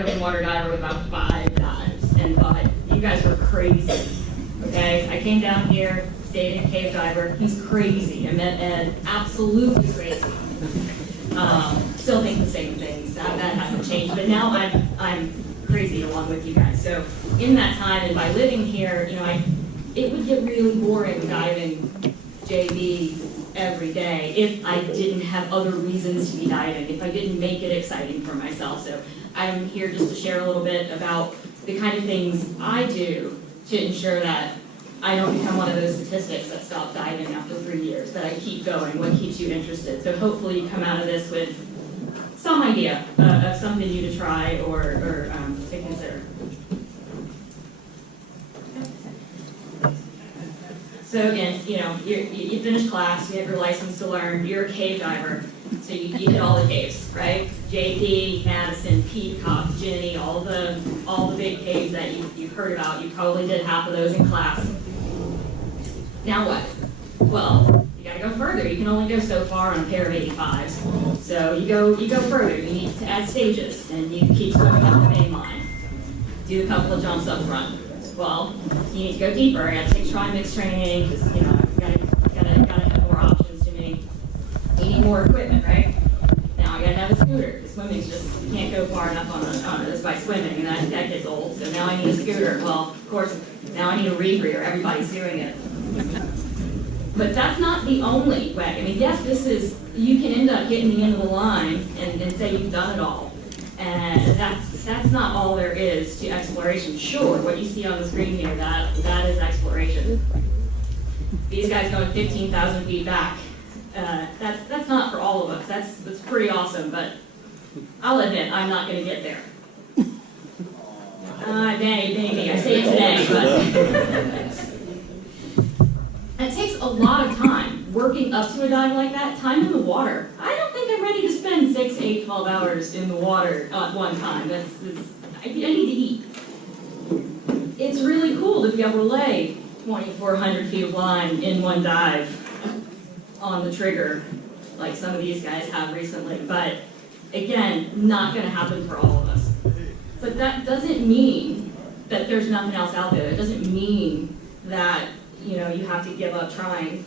open water diver with about 5 dives and thought, you guys were crazy. Okay, I came down here, stayed in cave diver. He's crazy. I met Ed, absolutely crazy. Still think the same things. That hasn't changed, but now I'm crazy along with you guys. So in that time, and by living here, it would get really boring diving JB every day if I didn't have other reasons to be diving, if I didn't make it exciting for myself. So I'm here just to share a little bit about the kind of things I do to ensure that I don't become one of those statistics that stop diving after 3 years, that I keep going, what keeps you interested. So hopefully you come out of this with some idea of something new to try or to consider. So again, you finish class, you have your license to learn, you're a cave diver, so you hit all the caves, right? JP, Madison, Peacock, Ginny, all the big caves that you've heard about. You probably did half of those in class. Now what? Well, you gotta go further. You can only go so far on a pair of 85s. So you go further. You need to add stages, and you keep swimming up the main line. Do a couple of jumps up front. Well, you need to go deeper. I gotta take try-mix training, because gotta have more options to me. You need more equipment, right? Now I gotta have a scooter, because swimming's just, you can't go far enough on this by swimming, and that gets old. So now I need a scooter. Well, of course, now I need a rebreather. Everybody's doing it. But that's not the only way. I mean, yes, you can end up getting the end of the line and say you've done it all. And that's not all there is to exploration. Sure, what you see on the screen here, that is exploration. These guys going 15,000 feet back. That's not for all of us. That's pretty awesome, but I'll admit I'm not going to get there. Maybe. I say it today, but it takes a lot of time working up to a dive like that. Time in the water. I don't think I'm ready to spend 6, 8, 12 hours in the water at one time. I need to eat. It's really cool to be able to lay 2,400 feet of line in one dive on the trigger, like some of these guys have recently. But again, not going to happen for all of us. But that doesn't mean that there's nothing else out there. It doesn't mean that you have to give up trying.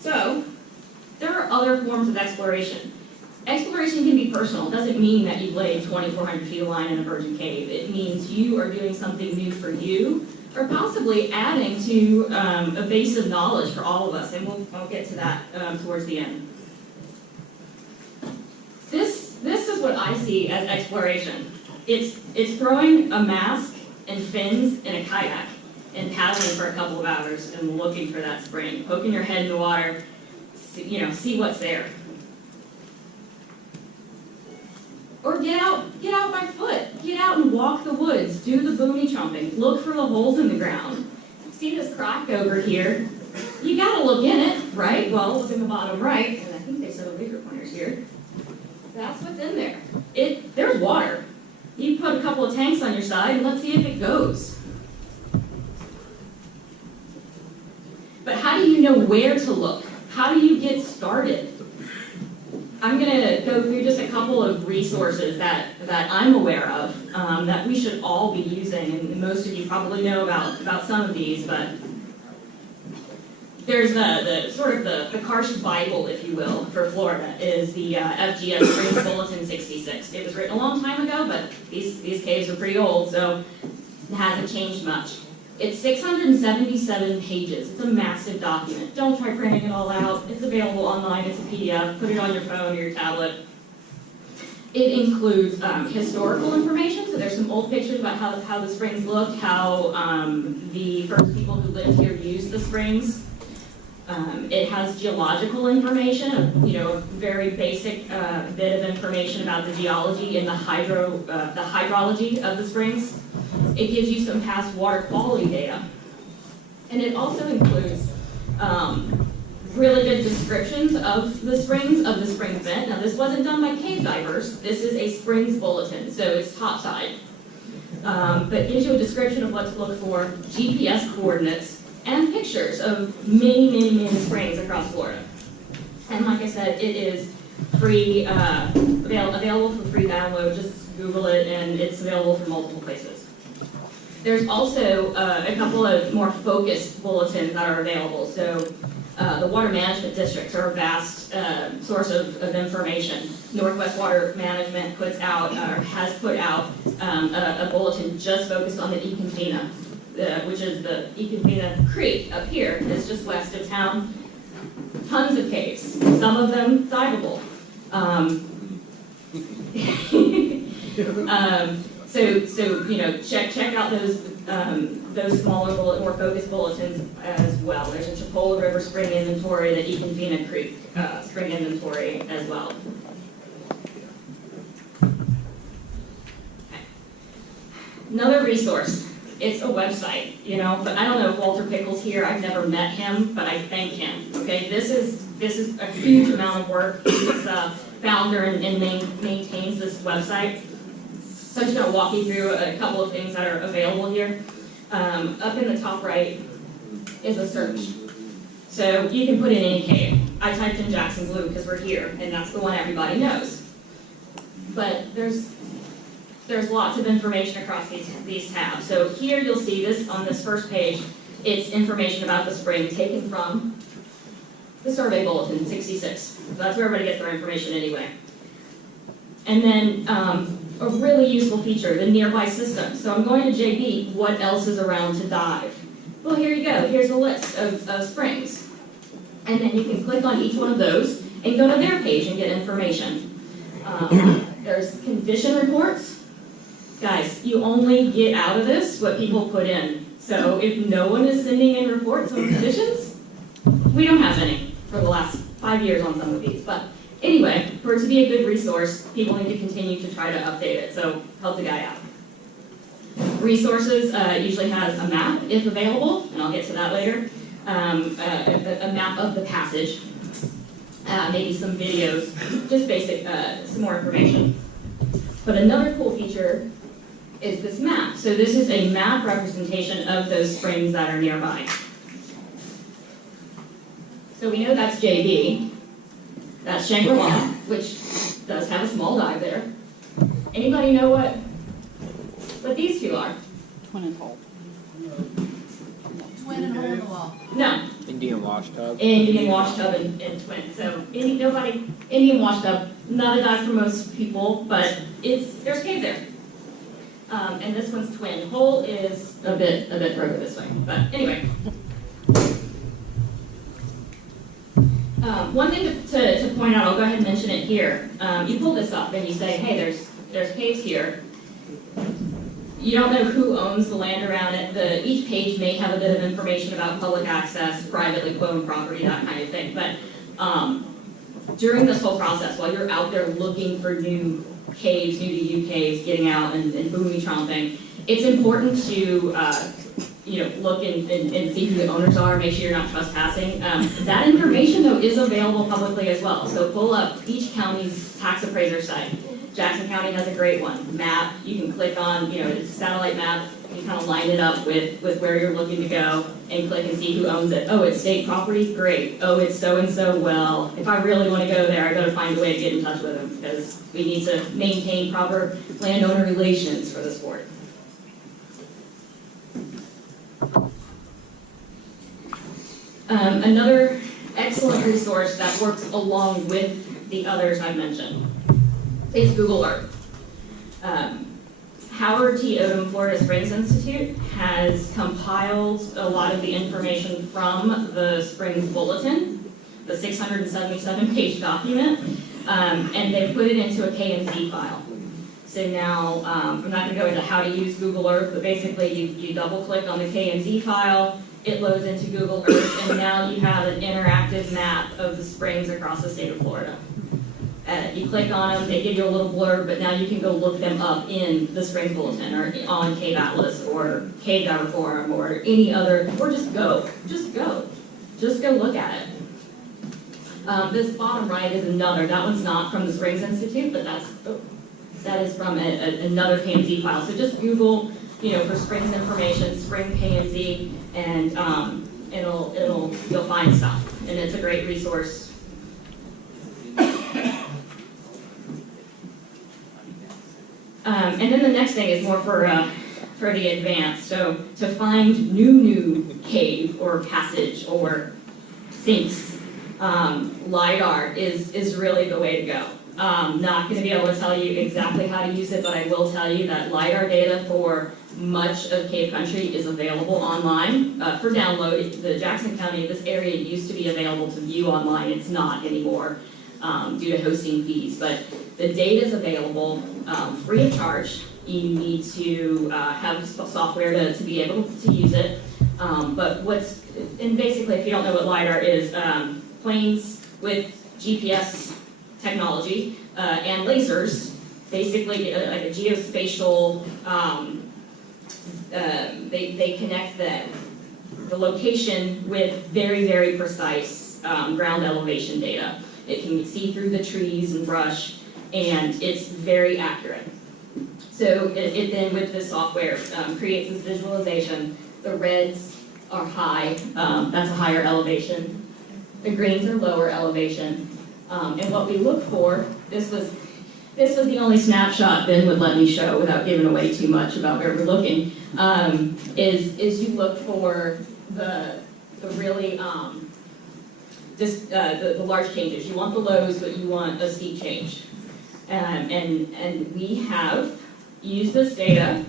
So, there are other forms of exploration. Exploration can be personal. It doesn't mean that you've laid 2,400 feet of line in a virgin cave. It means you are doing something new for you, or possibly adding to a base of knowledge for all of us, and I'll get to that towards the end. This is what I see as exploration. It's throwing a mask and fins in a kayak and paddling for a couple of hours and looking for that spring, poking your head in the water, see what's there. Or get out by foot. Get out and walk the woods. Do the boonie trumping. Look for the holes in the ground. See this crack over here? You gotta look in it, right? Well, look in the bottom right, and I think they sell bigger pointers here. That's what's in there. There's water. You put a couple of tanks on your side, and let's see if it goes. But how do you know where to look? How do you get started? I'm going to go through just a couple of resources that I'm aware of that we should all be using, and most of you probably know about some of these, but there's the Karst Bible, if you will, for Florida, is the FGS Springs Bulletin 66. It was written a long time ago, but these caves are pretty old, so it hasn't changed much. It's 677 pages. It's a massive document. Don't try printing it all out. It's available online. It's a PDF. Put it on your phone or your tablet. It includes historical information. So there's some old pictures about how the springs looked, how the first people who lived here used the springs. It has geological information, a very basic bit of information about the geology and the hydrology of the springs. It gives you some past water quality data. And it also includes really good descriptions of the springs vent. Now, this wasn't done by cave divers. This is a springs bulletin, so it's topside. But gives you a description of what to look for, GPS coordinates, and pictures of many, many, many springs across Florida. And like I said, it is free, available for free download. Just Google it and it's available from multiple places. There's also a couple of more focused bulletins that are available. So the water management districts are a vast source of information. Northwest Water Management puts out, or has put out, a bulletin just focused on the Econfina, which is the Econfina Creek up here. It's just west of town. Tons of caves, some of them diveable. So you know, check out those smaller more focused bulletins as well. There's a Chipola River Spring Inventory, the Econfina Creek Spring Inventory as well. Okay. Another resource. It's a website, you know, but I don't know if Walter Pickle's here. I've never met him, but I thank him. Okay, this is a huge amount of work. He's the founder and maintains this website. So I'm just going to walk you through a couple of things that are available here. Up in the top right is a search. So you can put in any cave. I typed in Jackson Blue because we're here, and that's the one everybody knows. But there's lots of information across these tabs. So here you'll see this on this first page. It's information about the spring taken from the survey bulletin 66. So that's where everybody gets their information anyway. And then a really useful feature, the nearby system. So I'm going to JB, what else is around to dive? Well, here you go. Here's a list of springs. And then you can click on each one of those and go to their page and get information. There's condition reports. Guys, you only get out of this what people put in. So if no one is sending in reports on conditions, we don't have any for the last 5 years on some of these. But anyway, for it to be a good resource, people need to continue to try to update it. So help the guy out. Resources usually has a map, if available, and I'll get to that later. A map of the passage, maybe some videos, just basic, some more information. But another cool feature is this map. So this is a map representation of those springs that are nearby. So we know that's JB. That's Shangri-La, which does have a small dive there. Anybody know what these two are? Twin and Hole. Twin and Hole in the Wall. No. Indian wash tub. Indian wash tub and Twin. So Indian wash tub, not a dive for most people, but there's cave there. And this one's Twin. Hole is a bit further this way. But anyway. One thing to point out, I'll go ahead and mention it here. You pull this up and you say, hey, there's caves here. You don't know who owns the land around it. Each page may have a bit of information about public access, privately owned property, that kind of thing. But during this whole process, while you're out there looking for new caves, new to you caves, getting out and boomy tromping, it's important to look and see who the owners are, make sure you're not trespassing. That information, though, is available publicly as well. So pull up each county's tax appraiser site. Jackson County has a great one. Map, you can click on, it's a satellite map. You kind of line it up with where you're looking to go and click and see who owns it. Oh, it's state property? Great. Oh, it's so-and-so? Well, if I really want to go there, I got to find a way to get in touch with them because we need to maintain proper landowner relations for the sport. Another excellent resource that works along with the others I've mentioned is Google Earth. Howard T. Odom Florida Springs Institute has compiled a lot of the information from the Springs Bulletin, the 677-page document, and they've put it into a KMZ file. So now, I'm not going to go into how to use Google Earth, but basically you double-click on the KMZ file, it loads into Google Earth, and now you have an interactive map of the springs across the state of Florida. You click on them, they give you a little blurb, but now you can go look them up in the Springs Bulletin or on Cave Atlas or Cave Diver Forum or any other, or just go look at it. This bottom right is another, that one's not from the Springs Institute, but that is from another KMZ file. So just Google, for springs information, spring KMZ, and you'll find stuff, and it's a great resource. And then the next thing is more for the advanced. So to find new cave or passage or sinks, LiDAR is really the way to go. Not going to be able to tell you exactly how to use it, but I will tell you that LiDAR data for much of Cave Country is available online for download. The Jackson County, this area used to be available to view online. It's not anymore due to hosting fees, but the data is available free of charge. You need to have software to be able to use it. But and basically, if you don't know what LiDAR is, planes with GPS technology and lasers, basically like a geospatial, they connect the location with very precise ground elevation data. It can see through the trees and brush, and it's very accurate. So it then, with this software, creates this visualization. The reds are high, that's a higher elevation. The greens are lower elevation. And what we look for, this was the only snapshot Ben would let me show without giving away too much about where we're looking, is you look for the really, the large changes. You want the lows, but you want a steep change. And we have used this data,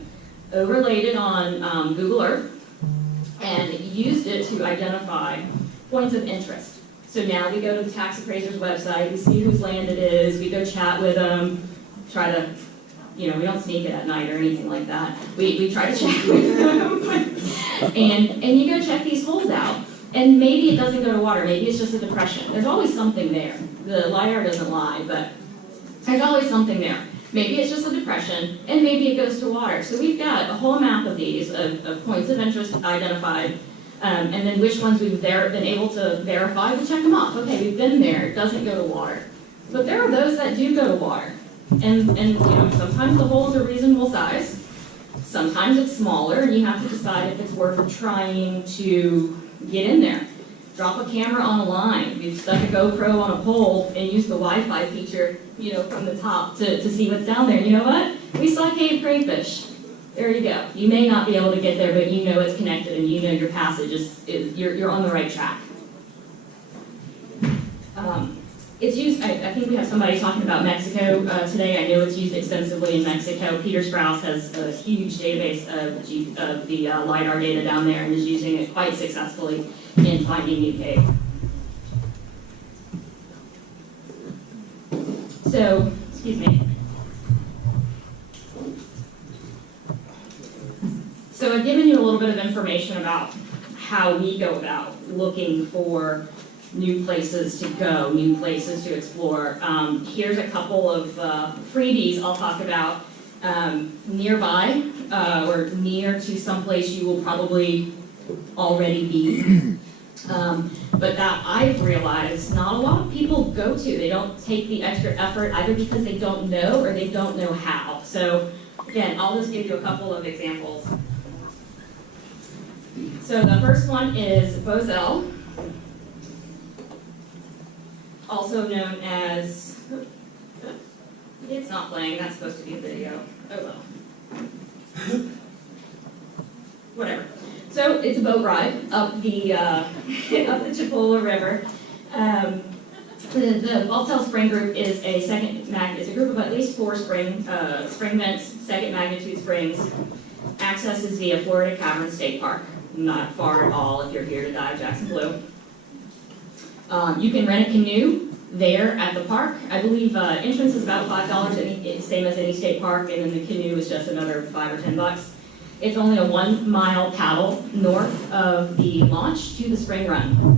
overlaid it on Google Earth, and used it to identify points of interest. So now we go to the tax appraiser's website, we see whose land it is, we go chat with them, try to, we don't sneak it at night or anything like that. We try to chat with them. and you go check these holes out. And maybe it doesn't go to water, maybe it's just a depression. There's always something there. The LiDAR doesn't lie, but there's always something there. Maybe it's just a depression, and maybe it goes to water. So we've got a whole map of these, of points of interest identified, and then which ones we've been able to verify, we check them off. Okay, we've been there, it doesn't go to water. But there are those that do go to water. And sometimes the hole is a reasonable size. Sometimes it's smaller, and you have to decide if it's worth trying to get in there. Drop a camera on a line. We've stuck a GoPro on a pole and used the Wi-Fi feature, from the top to see what's down there. And you know what? We saw cave crayfish. There you go. You may not be able to get there, but you know it's connected, and you know your passage you're on the right track. It's used, I think we have somebody talking about Mexico today. I know it's used extensively in Mexico. Peter Strauss has a huge database of the LiDAR data down there and is using it quite successfully in finding new cave. So, excuse me. So I've given you a little bit of information about how we go about looking for new places to go, new places to explore. Here's a couple of freebies I'll talk about nearby or near to someplace you will probably already be. But that I've realized not a lot of people go to. They don't take the extra effort either because they don't know or they don't know how. So again, I'll just give you a couple of examples. So the first one is Bozell, also known as, it's not playing, that's supposed to be a video. Oh well. Whatever. So it's a boat ride up the up the Chipola River. The Baltell Spring Group is it's a group of at least 4 spring vents, second magnitude springs. Access is via Florida Cavern State Park. Not far at all if you're here to dive Jackson Blue. You can rent a canoe there at the park. I believe entrance is about $5, same as any state park, and then the canoe is just another $5 or $10. It's only a 1 mile paddle north of the launch to the spring run.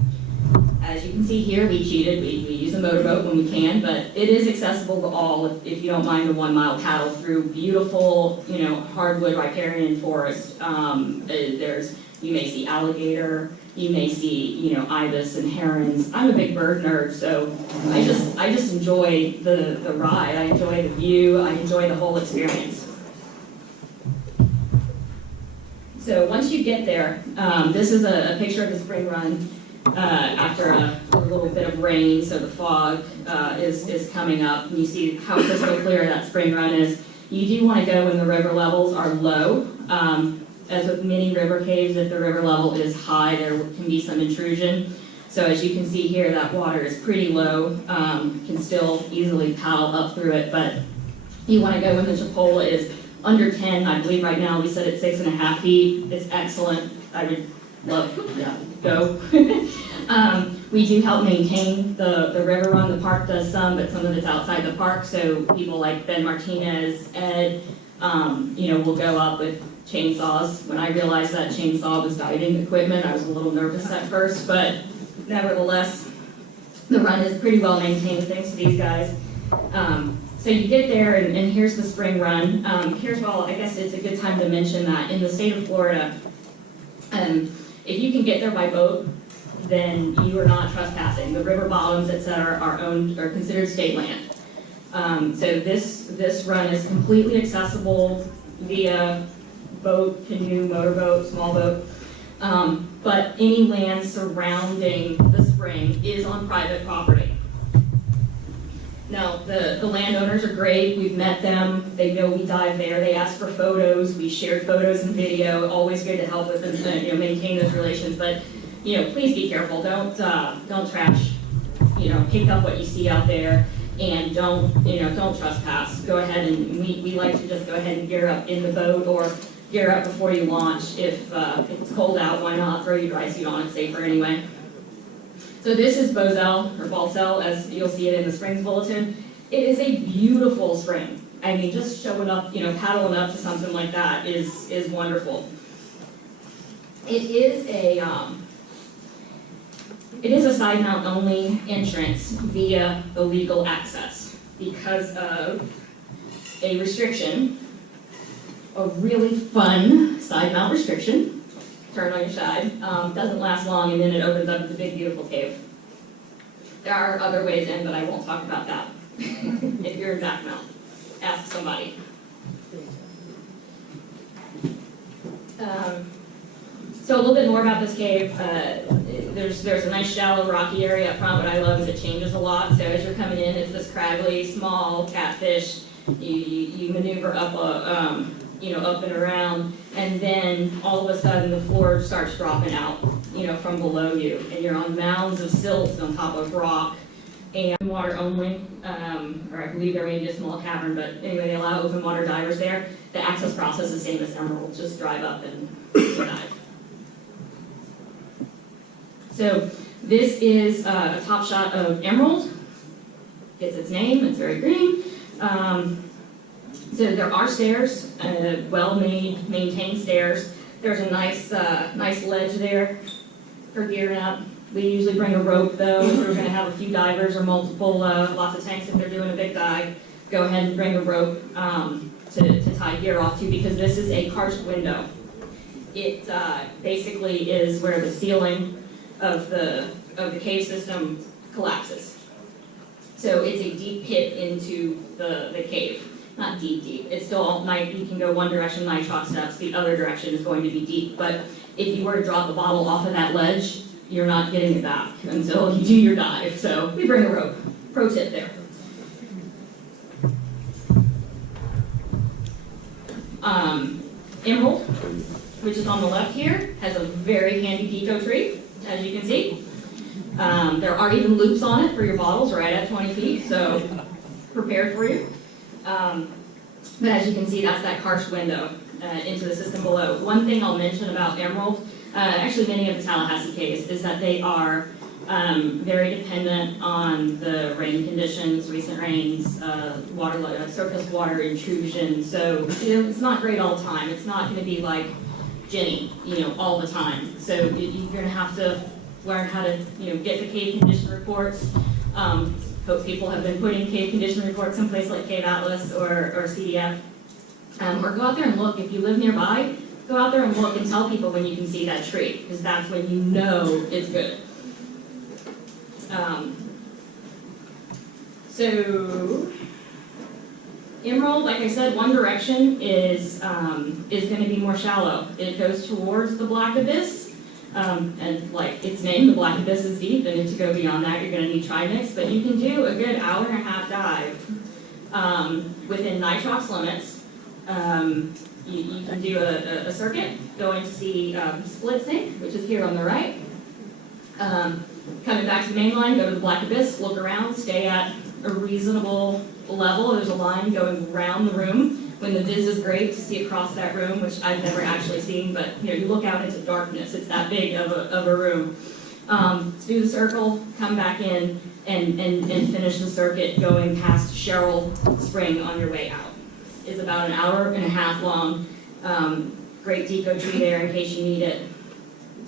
As you can see here, we cheated. We use a motorboat when we can, but it is accessible to all if you don't mind a 1 mile paddle through beautiful, hardwood riparian forest. You may see alligator, you may see, ibis and herons. I'm a big bird nerd, so I just enjoy the ride. I enjoy the view. I enjoy the whole experience. So once you get there, this is a picture of the spring run after a little bit of rain, so the fog is coming up. And you see how crystal clear that spring run is. You do want to go when the river levels are low. As with many river caves, if the river level is high, there can be some intrusion. So as you can see here, that water is pretty low, can still easily paddle up through it, but you want to go when the Chipola is under 10. I believe right now we said it's 6.5 feet. It's excellent. I would love to go. We do help maintain the river run. The park does some, but some of it's outside the park. So people like Ben Martinez, Ed, will go up with chainsaws. When I realized that chainsaw was diving equipment, I was a little nervous at first, but nevertheless, the run is pretty well maintained thanks to these guys. So you get there, and here's the spring run. I guess it's a good time to mention that in the state of Florida, if you can get there by boat, then you are not trespassing. The river bottoms, et cetera, are considered state land. So this run is completely accessible via boat, canoe, motorboat, small boat. But any land surrounding the spring is on private property. Now, the landowners are great. We've met them. They know we dive there. They ask for photos. We shared photos and video. Always good to help with them, maintain those relations. But please be careful. Don't trash. Pick up what you see out there, and don't trespass. Go ahead and we like to just go ahead and gear up in the boat or gear up before you launch. If it's cold out, why not throw your dry suit on? It's safer anyway. So this is Bozell, or Balsell, as you'll see it in the Springs Bulletin. It is a beautiful spring. I mean, just showing up, paddling up to something like that is wonderful. It is a side mount only entrance via the legal access because of a restriction, a really fun side mount restriction. Turn on your side, doesn't last long, and then it opens up to the big beautiful cave. There are other ways in, but I won't talk about that. If you're in back mount, ask somebody. So a little bit more about this cave. There's a nice shallow rocky area up front. What I love is it changes a lot. So as you're coming in, it's this craggly, small catfish. You maneuver up up and around, and then all of a sudden the floor starts dropping out, from below you, and you're on mounds of silt on top of rock, and water only, or I believe there may be a small cavern, but anyway, they allow open water divers there. The access process is the same as Emerald, just drive up and dive. So this is a top shot of Emerald. Gets its name, it's very green. So there are stairs, well-made, maintained stairs. There's a nice ledge there for gearing up. We usually bring a rope though. If we're going to have a few divers or lots of tanks if they're doing a big dive. Go ahead and bring a rope to tie gear off to, because this is a karst window. It basically is where the ceiling of the cave system collapses. So it's a deep pit into the cave. Not deep. It's still all night. You can go one direction, nitrox steps. The other direction is going to be deep. But if you were to drop a bottle off of that ledge, you're not getting it back until you do your dive. So we bring a rope. Pro tip there. Emerald, which is on the left here, has a very handy deco tree, as you can see. There are even loops on it for your bottles right at 20 feet, so prepared for you. But as you can see, that's that karst window into the system below. One thing I'll mention about Emerald, actually many of the Tallahassee caves, is that they are very dependent on the rain conditions, recent rains, surface water intrusion. So it's not great all the time. It's not going to be like Jenny, all the time. So you're going to have to learn how to, get the cave condition reports. Most people have been putting cave condition reports someplace like Cave Atlas or CDF. Or go out there and look. If you live nearby, go out there and look and tell people when you can see that tree, because that's when you know it's good. So Emerald, like I said, one direction is going to be more shallow. It goes towards the Black Abyss. And like its name, the Black Abyss is deep, and to go beyond that, you're going to need Trimix. But you can do a good hour and a half dive within nitrox limits. You can do a circuit, going to see Split Sink, which is here on the right. Coming back to the main line, go to the Black Abyss, look around, stay at a reasonable level. There's a line going around the room. When the viz is great to see across that room, which I've never actually seen, but you look out into darkness, it's that big of a room. Do the circle, come back in, and finish the circuit going past Cheryl Spring on your way out. It's about an hour and a half long. Great deco tree there in case you need it.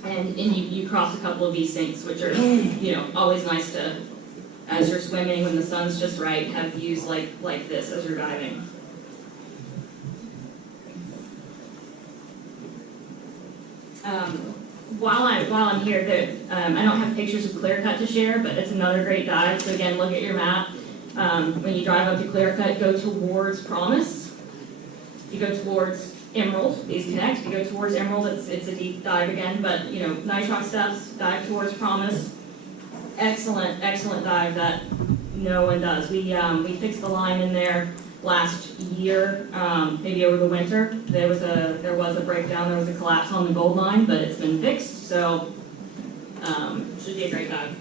And you cross a couple of these sinks, which are always nice to, as you're swimming when the sun's just right, have views like this as you're diving. While I'm here, I don't have pictures of Clear Cut to share, but it's another great dive. So again, look at your map. When you drive up to Clear Cut, go towards Promise. You go towards Emerald, these connect. You go towards Emerald, it's a deep dive again, but Nitrox steps, dive towards Promise. Excellent dive that no one does. We fixed the line in there last year, maybe over the winter. There was a breakdown, there was a collapse on the gold line, but it's been fixed, so should be a great dive.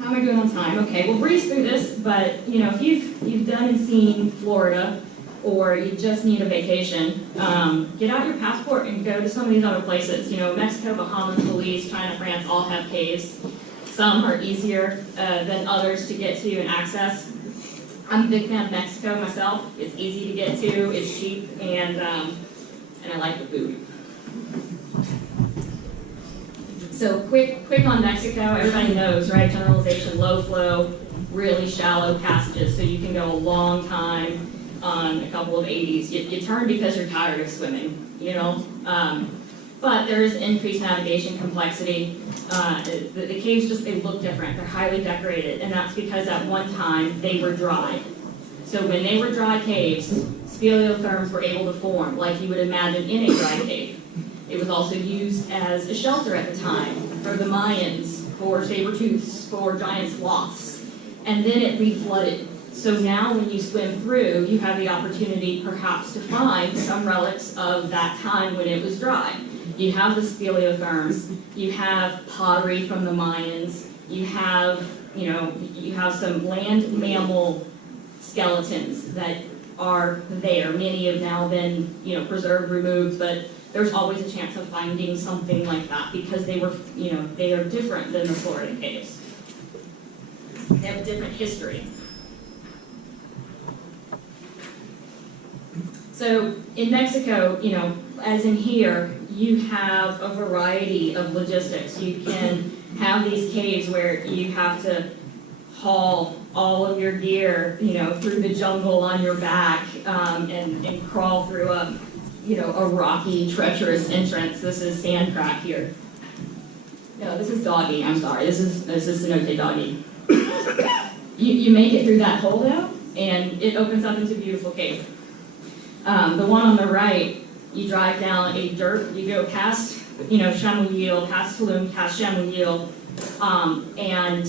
How am I doing on time? Okay, we'll breeze through this, but if you've done and seen Florida, or you just need a vacation, get out your passport and go to some of these other places. Mexico, Bahamas, Belize, China, France all have caves. Some are easier than others to get to and access. I'm a big fan of Mexico myself. It's easy to get to, it's cheap, and I like the food. So quick on Mexico, everybody knows, right? Generalization, low flow, really shallow passages, so you can go a long time on a couple of 80s. You turn because you're tired of swimming, but there is increased navigation complexity. The caves they look different. They're highly decorated, and that's because at one time they were dry. So when they were dry caves, speleotherms were able to form, like you would imagine in a dry cave. It was also used as a shelter at the time for the Mayans, for saber-tooths, for giant sloths, and then it reflooded. So now when you swim through, you have the opportunity perhaps to find some relics of that time when it was dry. You have the speleotherms, you have pottery from the Mayans, you have some land mammal skeletons that are there. Many have now been, preserved, removed, but there's always a chance of finding something like that because they were, they are different than the Florida caves. They have a different history. So in Mexico, as in here, you have a variety of logistics. You can have these caves where you have to haul all of your gear, through the jungle on your back, and crawl through a rocky, treacherous entrance. This is Sand Crack here. No, this is Doggy. I'm sorry. This is Cenote Doggy. You make it through that hole though, and it opens up into a beautiful cave. The one on the right, you drive down a dirt. You go past, Chamounil, past Tulum, past Chamounil, and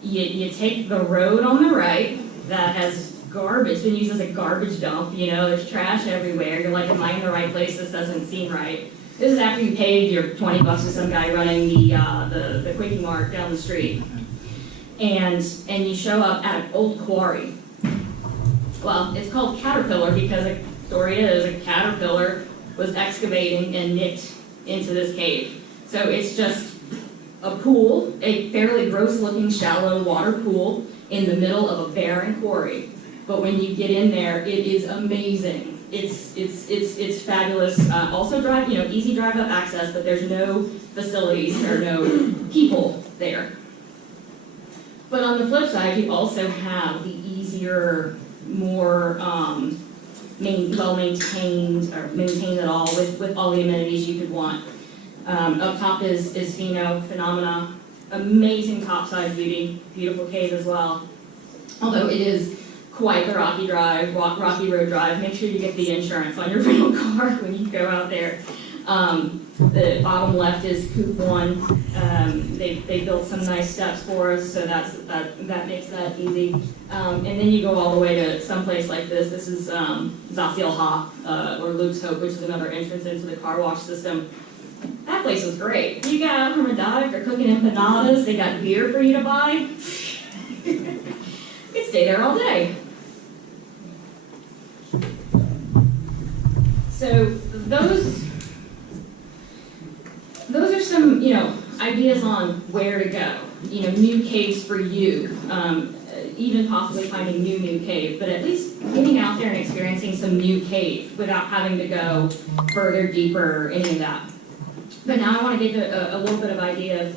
you take the road on the right that has garbage, been used as a garbage dump, there's trash everywhere. You're like, am I in the right place? This doesn't seem right. This is after you paid your $20 to some guy running the Quickie Mart down the street. And you show up at an old quarry. Well, it's called Caterpillar because the story is a caterpillar was excavating and nicked into this cave. So it's just a pool, a fairly gross-looking shallow water pool in the middle of a barren quarry. But when you get in there, it is amazing. It's fabulous. Also easy drive-up access, but there's no facilities, there are no people there. But on the flip side, you also have the easier, more well-maintained, or maintained at all, with all the amenities you could want. Up top is Phenomena. Amazing topside beauty, beautiful cave as well. Although it is quite the rocky road drive. Make sure you get the insurance on your rental car when you go out there. The bottom left is Coop 1. They built some nice steps for us, so that makes that easy. And then you go all the way to someplace like this. This is Zaciel Ha, or Luke's Hope, which is another entrance into the car wash system. That place is great. You got out from a dive, they're cooking empanadas, they got beer for you to buy. You could stay there all day. So those are some, ideas on where to go. New caves for you, even possibly finding new cave, but at least getting out there and experiencing some new cave without having to go further, deeper, any of that. But now I want to give a little bit of idea of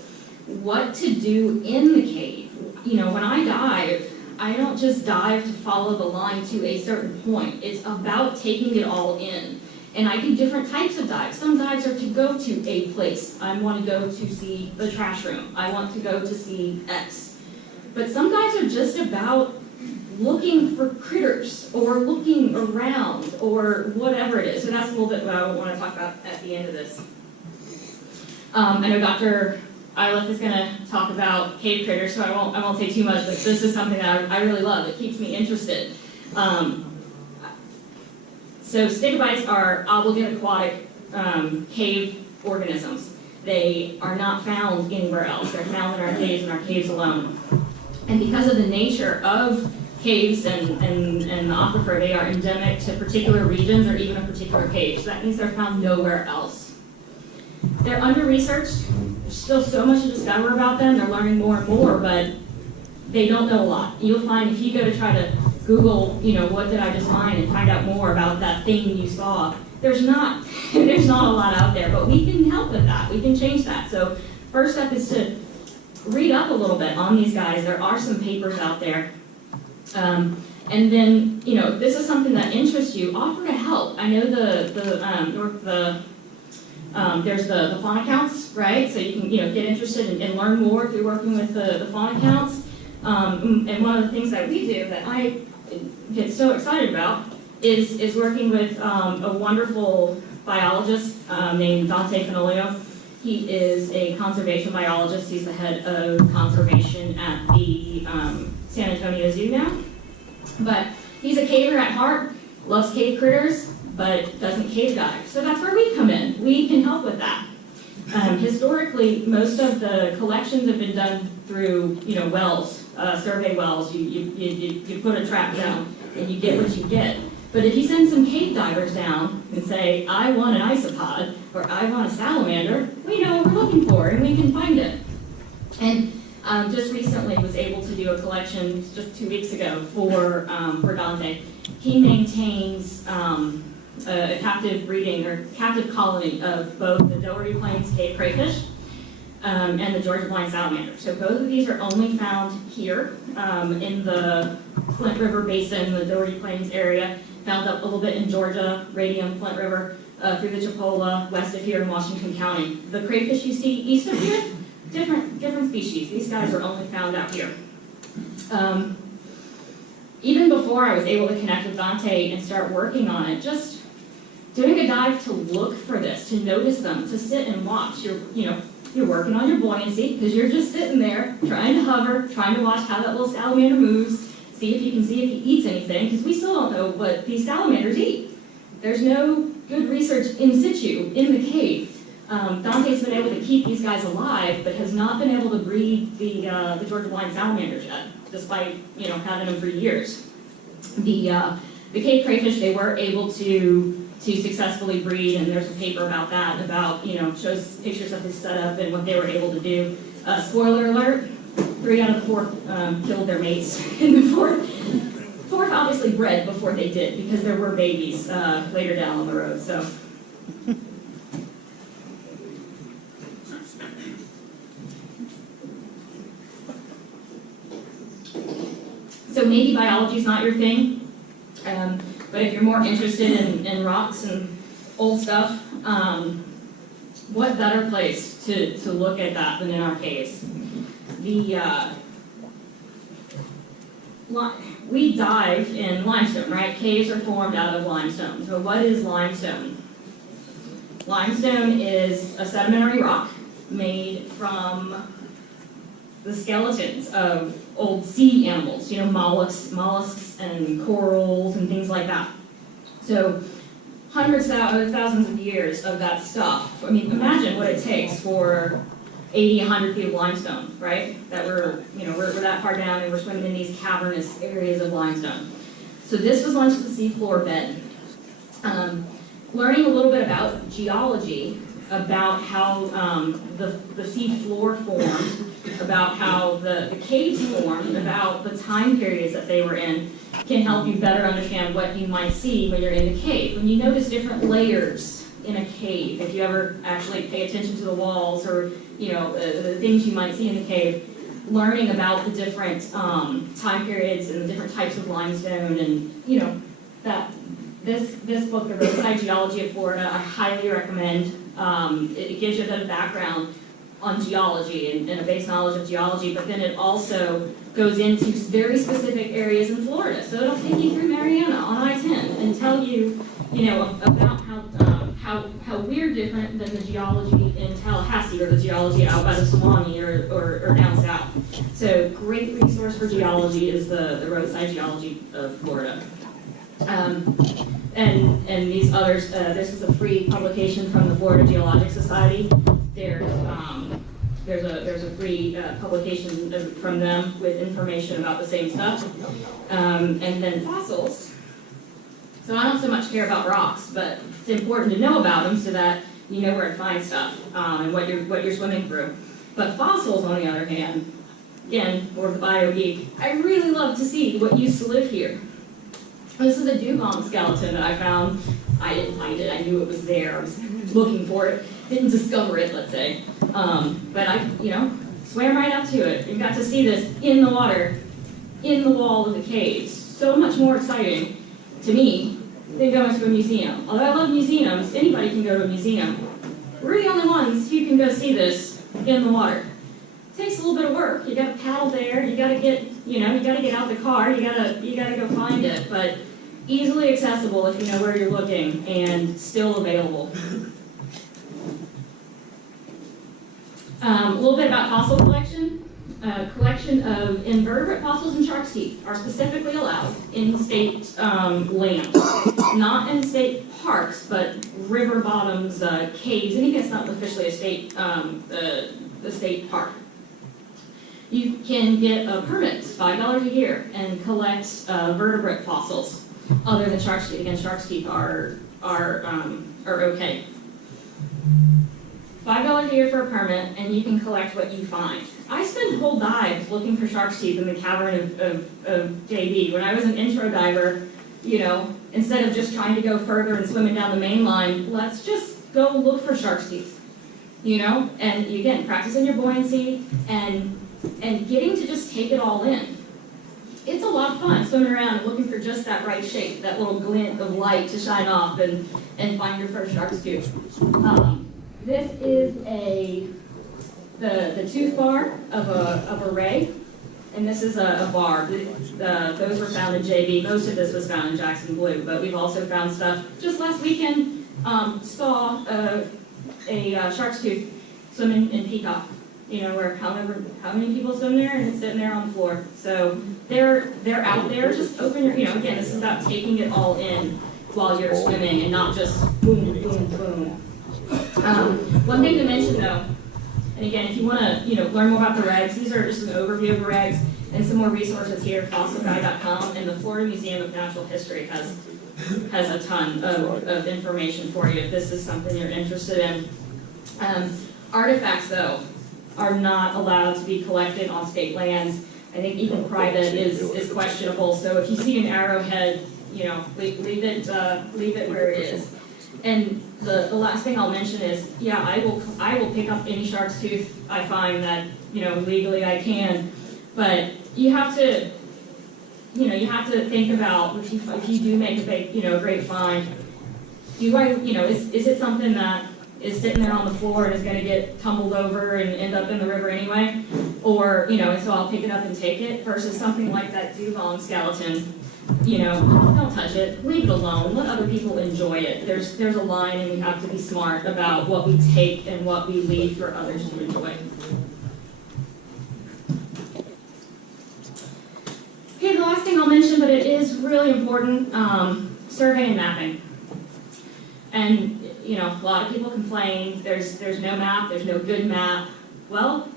what to do in the cave. When I dive, I don't just dive to follow the line to a certain point. It's about taking it all in. And I do different types of dives. Some dives are to go to a place. I want to go to see the trash room. I want to go to see X. But some dives are just about looking for critters or looking around or whatever it is. So that's a little bit what I want to talk about at the end of this. I know Dr. Iliff is going to talk about cave critters, so I won't say too much, but this is something that I really love. It keeps me interested. So stigobites are obligate aquatic cave organisms. They are not found anywhere else. They're found in our caves alone. And because of the nature of caves and the aquifer, they are endemic to particular regions or even a particular cave. So that means they're found nowhere else. They're under-researched. There's still so much to discover about them. They're learning more and more, but they don't know a lot. You'll find if you go to try to Google, what did I just find and find out more about that thing you saw, there's not a lot out there, but we can help with that. We can change that. So first step is to read up a little bit on these guys. There are some papers out there. And then, if this is something that interests you, offer to help. I know there's the fauna counts, right? So you can, get interested and learn more through working with the fauna counts. And one of the things that we do that I get so excited about is working with a wonderful biologist named Dante Canolio. He is a conservation biologist. He's the head of conservation at the San Antonio Zoo now. But he's a caver at heart, loves cave critters, but doesn't cave dive. So that's where we come in. We can help with that. Historically, most of the collections have been done through, wells, survey wells. You put a trap down and you get what you get. But if you send some cave divers down and say, I want an isopod or I want a salamander, we know what we're looking for and we can find it. And just recently was able to do a collection just 2 weeks ago for Dante. He maintains a captive breeding or captive colony of both the Doherty Plains cave crayfish and the Georgia blind salamander. So both of these are only found here in the Flint River Basin, the Doherty Plains area, found up a little bit in Georgia, Radium, Flint River, through the Chipola, west of here in Washington County. The crayfish you see east of here, different species. These guys are only found out here. Even before I was able to connect with Dante and start working on it, just doing a dive to look for this, to notice them, to sit and watch. You're working on your buoyancy because you're just sitting there trying to hover, trying to watch how that little salamander moves, see if he eats anything, because we still don't know what these salamanders eat. There's no good research in situ in the cave. Dante's been able to keep these guys alive, but has not been able to breed the Georgia blind salamanders yet, despite having them for years. The cave crayfish, they were able to successfully breed, and there's a paper about that, shows pictures of his setup and what they were able to do. Spoiler alert, 3 out of the 4 killed their mates, and the fourth obviously bred before they did, because there were babies later down on the road. So maybe biology is not your thing, but if you're more interested in rocks and old stuff, what better place to look at that than in our caves? We dive in limestone, right? Caves are formed out of limestone. So what is limestone? Limestone is a sedimentary rock made from the skeletons of old sea animals, mollusks and corals and things like that. So hundreds of thousands of years of that stuff. I mean, imagine what it takes for 80, 100 feet of limestone, right? That we're that far down and we're swimming in these cavernous areas of limestone. So this was once the seafloor bed. Learning a little bit about geology, about how the sea floor formed, about how the caves formed, about the time periods that they were in, can help you better understand what you might see when you're in the cave. When you notice different layers in a cave, if you ever actually pay attention to the walls or the things you might see in the cave, learning about the different time periods and the different types of limestone, and that this book, The Roadside Geology of Florida, I highly recommend. It gives you a bit of background on geology and a base knowledge of geology, but then it also goes into very specific areas in Florida. So it'll take you through Mariana on I-10 and tell you, about how we're different than the geology in Tallahassee or the geology out by the Suwannee or down south. So great resource for geology is the Roadside Geology of Florida. And these others, this is a free publication from the Florida Geologic Society. There's a free publication from them with information about the same stuff. And then fossils. So I don't so much care about rocks, but it's important to know about them so that you know where to find stuff and what you're swimming through. But fossils, on the other hand, again, for the bio geek, I really love to see what used to live here. This is a dugong skeleton that I found. I didn't find it. I knew it was there. I was looking for it. Didn't discover it, let's say. But I, swam right up to it and got to see this in the water, in the wall of the cave. So much more exciting to me than going to a museum. Although I love museums, anybody can go to a museum. We're the only ones who can go see this in the water. It takes a little bit of work. You got to paddle there. You got to get, you got to get out the car. You got to go find it. But easily accessible if you know where you're looking, and still available. A little bit about fossil collection. Collection of invertebrate fossils and shark's teeth are specifically allowed in state land. Not in state parks, but river bottoms, caves, anything that's not officially a state, the state park. You can get a permit, $5 a year, and collect vertebrate fossils other than shark's teeth. Again, shark's teeth are okay. $5 a year for a permit, and you can collect what you find. I spent whole dives looking for shark's teeth in the cavern of JB. When I was an intro diver, instead of just trying to go further and swimming down the main line, let's just go look for shark's teeth. And again, practicing your buoyancy and getting to just take it all in. It's a lot of fun swimming around and looking for just that right shape, that little glint of light to shine off and find your first shark's tooth. This is the tooth bar of a ray, and this is a bar. Those were found in JB. Most of this was found in Jackson Blue, but we've also found stuff. Just last weekend, saw a shark's tooth swimming in Peacock. Where how many people swim there, and it's sitting there on the floor. So they're out there. Just open your, again, this is about taking it all in while you're swimming and not just boom, boom, boom. One thing to mention though, and again, if you want to learn more about the regs, these are just an overview of the regs and some more resources here at fossilguide.com, and the Florida Museum of Natural History has a ton of information for you if this is something you're interested in. Artifacts though are not allowed to be collected on state lands. I think even private is questionable. So if you see an arrowhead, leave it where it is. And the last thing I'll mention is, I will pick up any shark's tooth I find that legally I can, but you have to think about if you do make a great find, is it something that is sitting there on the floor and is going to get tumbled over and end up in the river anyway, or so I'll pick it up and take it, versus something like that dugong skeleton you know, don't touch it, leave it alone, let other people enjoy it. There's a line and we have to be smart about what we take and what we leave for others to enjoy. Okay, the last thing I'll mention, but it is really important, survey and mapping. And, you know, a lot of people complain, there's no map, there's no good map. Well,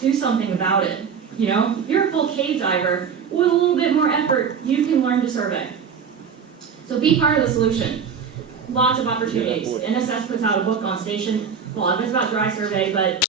do something about it. You know, if you're a full cave diver, with a little bit more effort, you can learn to survey. So be part of the solution. Lots of opportunities. NSS puts out a book on station. A lot of it's about dry survey, but